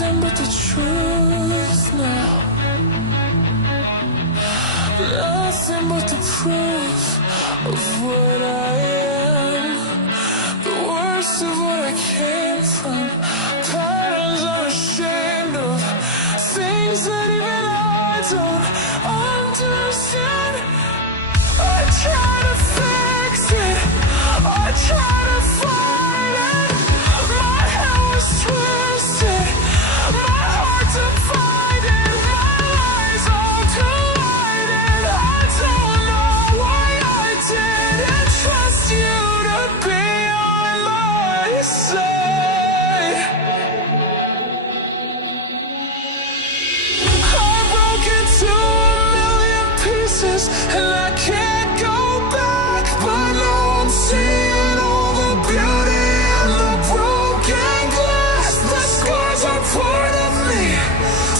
nothing but the truth now. Nothing but the proof of what I am. The worst of what I came from. Patterns I'm ashamed of. Things that even I don't understand. I try to fix it. I try to fight it. My head was twisted. My heart divided. My lies all collided. I don't know why I didn't trust you to be on my side. I broke into a million pieces and I can't go back, but now I'm seeing all the beauty in the broken glass. The scars are part of me,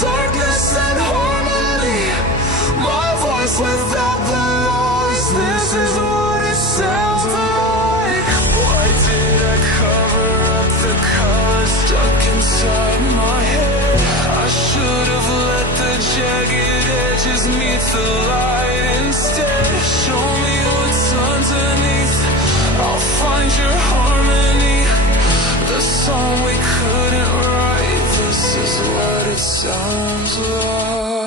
darkness and harmony. My voice without the noise, this is what it sounds like. Why did I cover up the colors stuck inside my head? I should have let the jagged edges meet the light instead. Show me what's underneath, I'll find your harmony. The song we couldn't write, this is what it sounds like.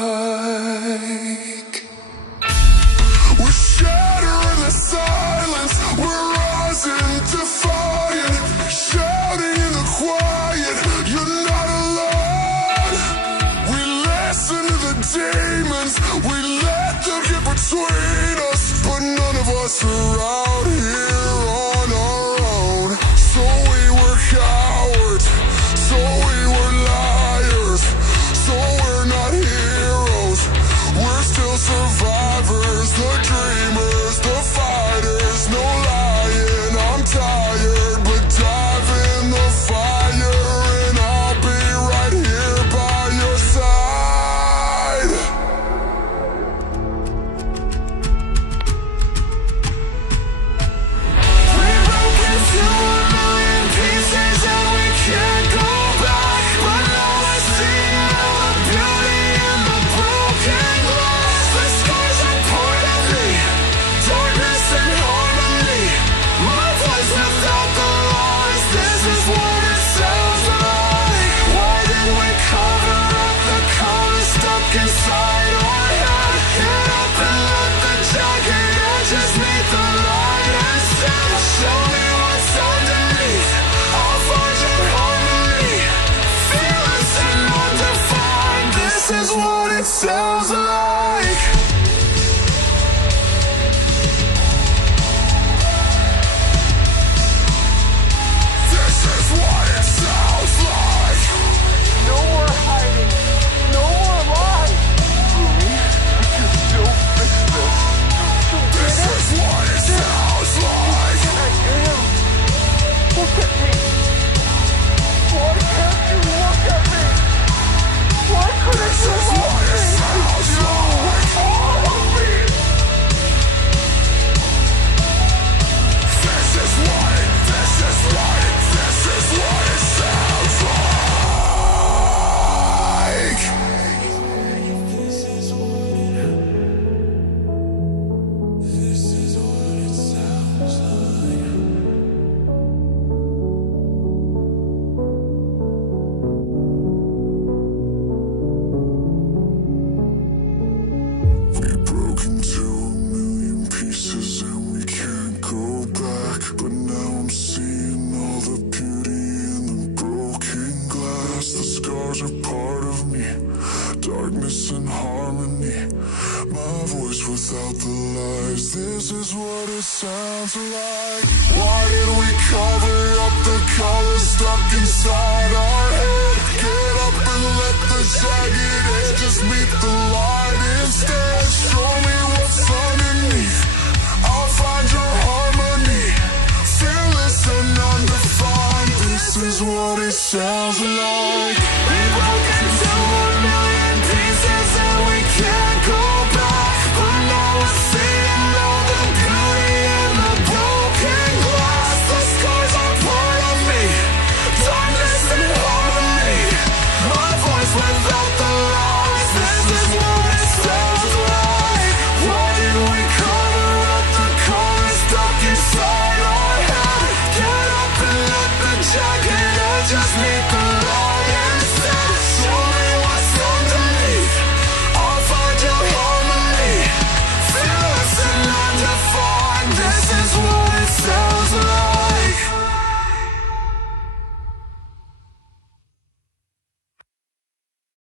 We're shattering the silence, we're rising defiant, shouting in the quiet, you're not alone. We listen to the demons, we let them get between us, but none of us are out here on our own. So we were cowards, so we were liars, so we're not heroes, we're still survivors, the dreamers, the fighters, no lying, I'm tired, but dive in the fire and I'll be right here by your side. We broke into a million pieces and we can't go back, but now I see all the beauty in the broken glass. The scars are part of me, darkness and harmony. My voice without the lies, this is what it sounds like. Why did we cover up the colors stuck inside our head? Get up and let the jagged edges meet the light instead. Show me what's underneath, I'll find your harmony. Fearless and undefined, this is what it sounds like. This is what it sounds like. No more hiding, no more lies. Rumi, we can still fix this. This is what it sounds like. I am. Look at me. Why can't you look at me? Why couldn't you love me? All of me. This is what it sounds like. This is what it sounds like. We broke into a million pieces and we can't go back, but now I'm seeing all the beauty in the broken glass. The scars are part of me, darkness and harmony. My voice without the lies, this is what it sounds like. Why did we cover up the colors stuck inside our head? Get up and let the jagged edges meet the light instead. Show me what's underneath, I'll find your harmony. Fearless and undefined, this is what it sounds like. We broke